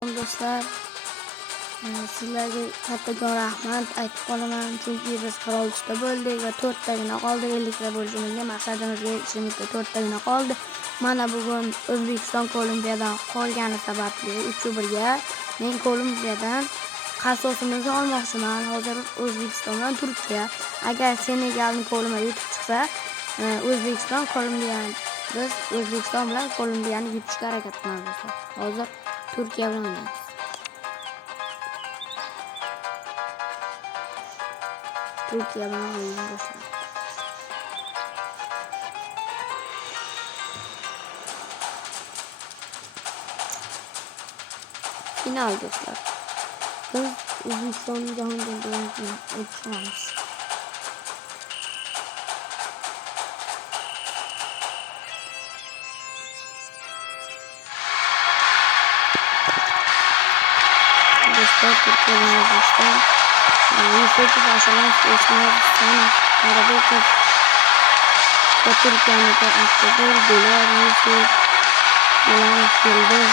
Do'stlar, sizlarga kattakon rahmat aytib qolaman, chunki biz qirolichda bo'ldik va 4 tagina qoldi. 50 ta bo'lishimizga maqsadimizga yetishimizga 4 tagina qoldi. Mana bugun O'zbekiston Kolumbiyadan qolgani sababli 3-1 men Kolumbiyadan qarsosimizni olmoqchiman. Hozir O'zbekiston bilan Turkiya. Agar Senegalning Kolumbiya yutib chiqsa, O'zbekiston Kolumbiyani biz O'zbekiston bilan Kolumbiyani yutishga harakat qilamiz. Hozir Turkiya bilan o'ynaymiz. Turkiya bilan o'yin boshlaymiz. Final do'stlar. Biz O'zbekistonni jahon chempionatiga o'tkazamiz. Do'stlar, Turkiya bilan O'zbekiston Yusuf Ashalanov, Esmail Sanov, Arabekov va Turkiyaniki Aktyor, Go'lar, Yusuf Ashalanov, Yildiz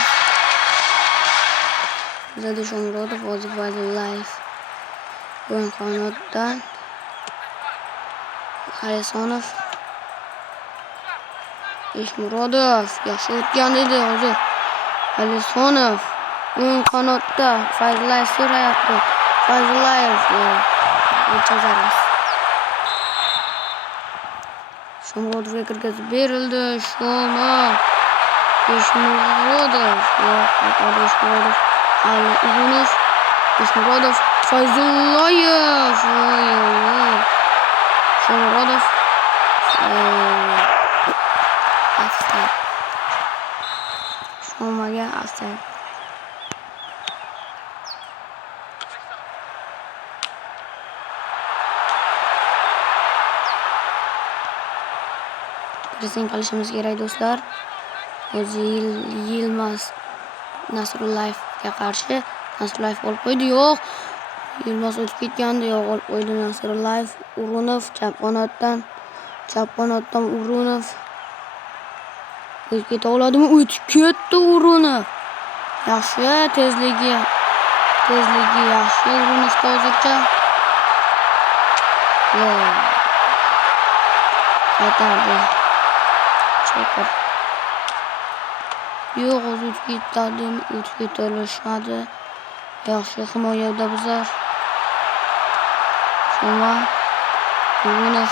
Zada Shomurodov, Ozib Fayzullayev o'ng qanotdan Alisonov, Eshmurodov yaxshi o'tgan edi hozir. Alisonov o'ng qanotda Fayzullayev so'rayapti. Fayzullayev o'tkazamiz. Shomurodovga kirgazib berildi. Eshmurodov Eshmurodov Ali Urunov, Eshmurodov, Fayzullayev, Shomurodov, Shomaga offside. Pressing qilishimiz kerak do'stlar. O'zi Yilmaz Nasrullayevga qarshi Nasrullayev olib qo'ydi. Yo'q. Yilmaz o'tib ketgandi. Yo'q, olib qo'ydi Nasrullayev. Urunov chap qanotdan Urunov. O'tib keta oladimi? O'tib ketdi Urunov. Yaxshi, tezligi yaxshi Urunov hozircha. Yo'q. Qaytardi. Chekar. Yo'q, o'tib ketolishmadi. Yaxshi himoyada bizlar. Shoma Urunov.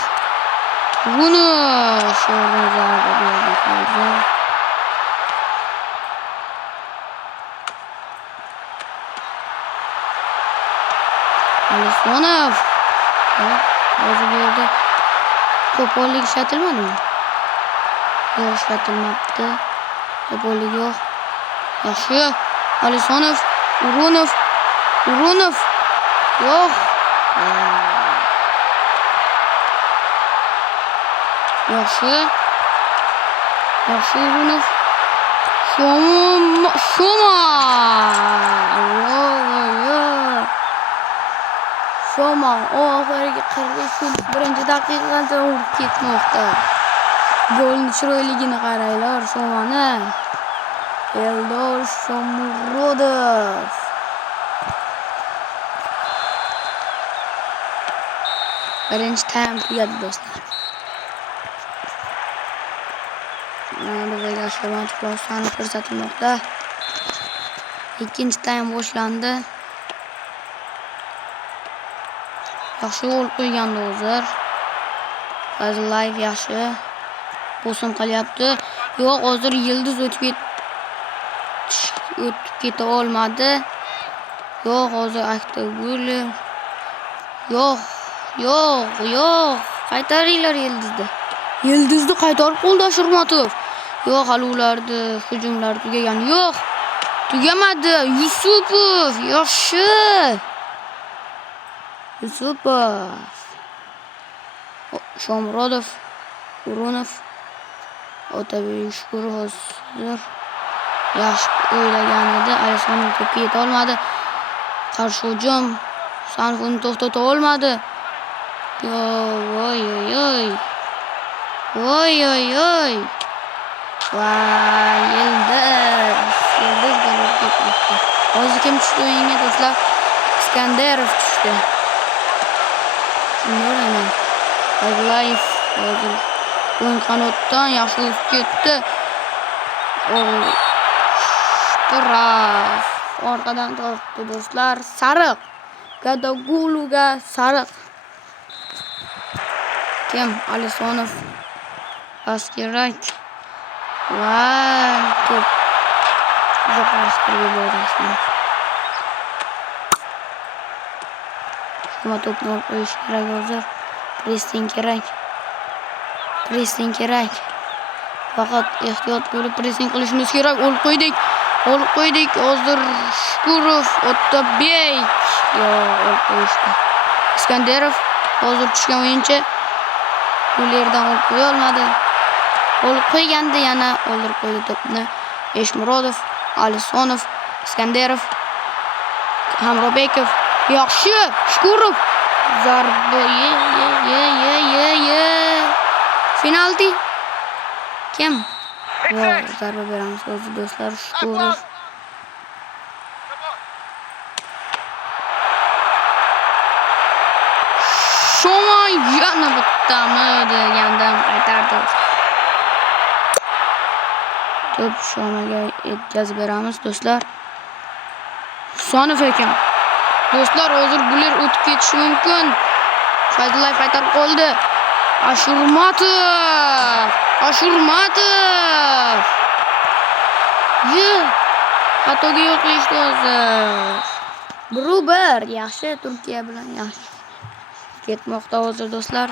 Alisonov. Hozir bu yerda qo'pollik ishlatilmadimi? Yo'q, ishlatilmabdi. Qo'pollik yo'q. Yaxshi. Alisonov, Urunov. Yo'q. Yaxshi Urunov. Shoma oxirgi 41 daqiqada urib ketmoqda. Golning chiroyligini qaranglar, Shomani. Eldor Shomurodov. Birinchi taym tugadi do'stlar. Mana bu yoshlar xulosani ko'rsatilmoqda. Ikkinchi taym boshlandi. Yaxshi gol qo'ygandi hozir. Fayzullayev yaxshi bosim qilyapti. Yo'q, hozir Yildiz o'tib keta olmadi. Yo'q, hozir Aktyor. Yo'q. Qaytaringlar Yildizni qaytarib qo'ldi Ashurmatov. Yo'q, hali ularni hujumlari tugagan. Yo'q. Tugamadi. Yusupov. Yaxshi. Yusupov. Shomurodov, Urunov, Otabek Shukurov hozir yaxshi o'ylagan edi. Alisonov to'pga yeta olmadi. Qarshi hujum. Sanfuni to'xtata olmadi. Voy. Va Yildiz gol urib ketmoqda. Hozir kim tushdi o'yinga do'stlar? Iskandarov tushdi. Shunday Abdullayev hozir o'ng qanotdan yaxshi o'tib ketdi. Shtraf orqadan tortdi do'stlar. Sariq. Gadoguluga sariq. Kim? Alisonov. Askerak. Va to'p uzoqlashtirib yubordi. Shuma to'pni olib qo'yish kerak hozir. Pressing kerak. Faqat ehtiyot bo'lib pressing qilishimiz kerak. Olib qo'ydik. Hozir Shukurov, Otabek. Olib qo'yishdi. Iskandarov hozir tushgan o'yinchi. Ulardan olib qo'ya olmadi. Olib qo'ygandi, yana oldirib qo'ydi to'pni. Eshmurodov, Alisonov, Iskandarov, Hamrobekov. Yaxshi, Shukurov. Zarba. Penalti. Kim? Yo'q, zarba beramiz hozir do'stlar. Shukurov. Shoma yana bittami degandam qaytardi. To'p Shomaga yetkazib beramiz do'stlar. Husanov ekan. Do'stlar, hozir bular o'tib ketishi mumkin. Fayzullayev qaytarib qoldi. Ashurmatov. Xatoga yo'l qo'yishdi hozir. 1-1. Yaxshi, Turkiya bilan yaxshi ketmoqda hozir do'stlar.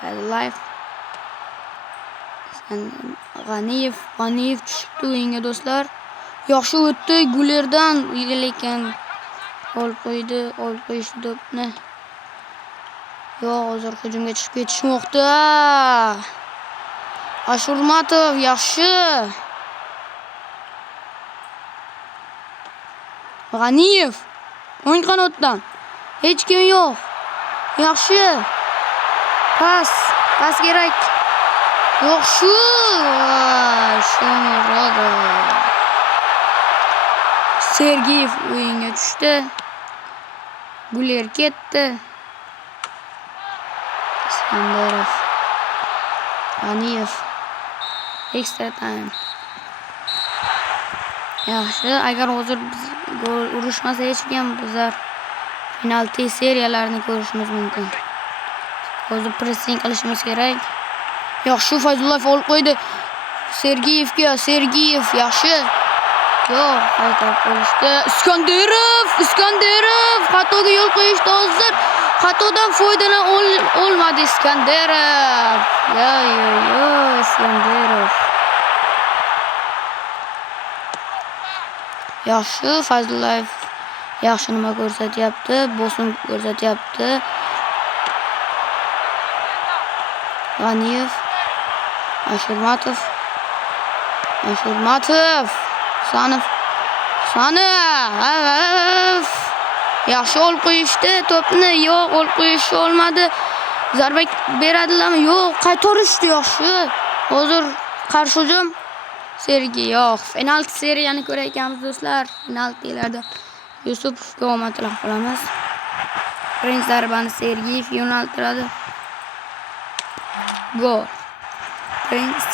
Fayzullayev. G'aniyev tushibdi o'yinga do'stlar. Yaxshi o'tdi Gulerdan, lekin olib qo'yishdi to'pni. Hozir hujumga chiqib ketishmoqda. Ashurmatov yaxshi. G'aniyev o'ng qanotdan. Hech kim yo'q. Yaxshi. Pas kerak. Yaxshi. Shomurodov. Sergeyev o'yinga tushdi. Guler ketdi. Iskandarov. G'aniyev. Extra time. Yaxshi, agar hozir biz gol urishmasa hech kim bizlar penalti seriyalarini ko'rishimiz mumkin. Hozir pressing qilishimiz kerak. Yaxshi, Fayzullayev olib qo'ydi. Sergeyev yaxshi. Yo'q, qaytarib qo'yishdi. Iskandarov xatoga yo'l qo'yishdi hozir. Xatodan foydalana olmadi Iskandarov. Iskandarov. Yaxshi, Fayzullayev yaxshi nima ko'rsatyapti, bosim ko'rsatyapti. G'aniyev, Ashurmatov. Husanov. Yaxshi olib qo'yishdi to'pni. Yo'q, olib qo'yish olmadi. Zarba beradilarmi? Yo'q, qaytarishdi yaxshi. Hozir qarshi hujum. Sergi yo'q. Penalti seriyani ko'rayotganmiz do'stlar. Penaltilarda Yusupovga omad tilab qolamiz. Birinchi zarbani Sergeyev yo'naltiradi. Gol.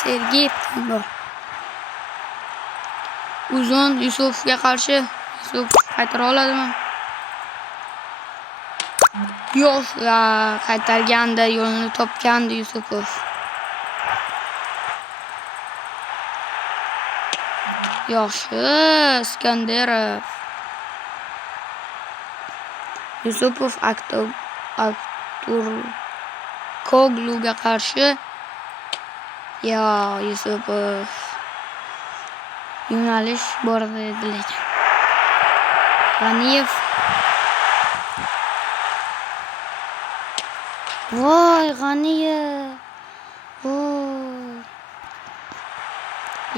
Sergeyev gol. Uzun Yusupovga qarshi. Yusupov qaytara oladimi? Yo'q, qaytarganda yo'lini topgandi Yusupov. Yaxshi, Iskandarov. Yusupov Kogluga qarshi. Yusupov. Yo'nalish bor edi lekin. G'aniyev. Voy, G'aniyev.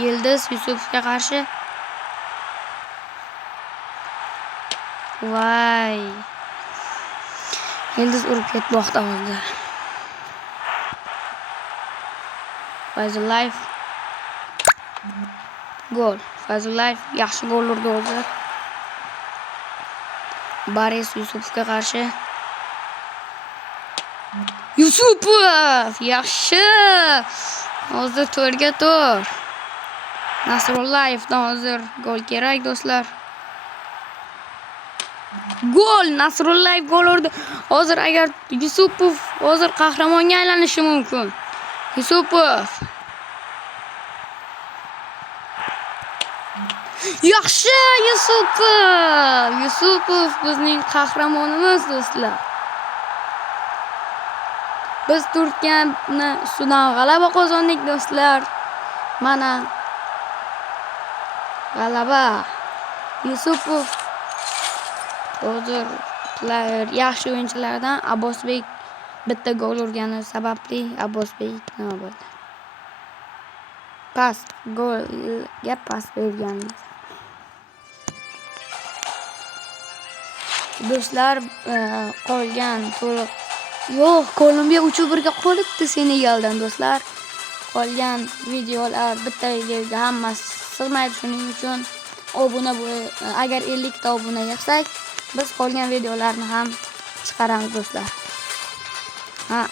Yildiz Yusupovga qarshi. Voy. Yildiz urib ketmoqda hozir. Fayzullayev. Gol. Fazlillayev yaxshi gol urdi o'zi. Boris Yusupovga qarshi. Yusupov yaxshi. Hozir 4 ga 4. Nasrullayevdan hozir gol kerak do'stlar. Gol! Nasrullayev gol urdi. Hozir agar Yusupov hozir qahramonga aylanishi mumkin. Yusupov. Yaxshi Yusupov! Yusupov bizning qahramonimiz do'stlar. Biz Turkiyani ustidan g'alaba qozondik do'stlar. Mana g'alaba. Yusupov hozir yaxshi o'yinchilardan Abbosbek bitta gol urgani sababli Abbosbek nima bo'ldi? Golga pas berganmiz. Do'stlar, qolgan to'liq yo'q, Kolumbiya 3-1 ga qolibdi Senegaldan do'stlar. Qolgan videolar bitta videoga hammasi sig'maydi, shuning uchun obuna agar 50 ta obuna yig'sak, biz qolgan videolarni ham chiqaramiz do'stlar.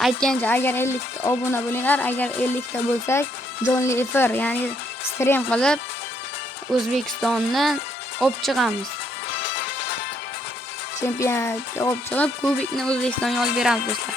Aytgancha agar 50 ta obuna bo'linglar, agar 50 ta bo'lsak, jonli efir, ya'ni stream qilib O'zbekistonni olib chiqamiz. Chempionatga olib chiqib, kubikni O'zbekistonga olib beramiz do'stlar.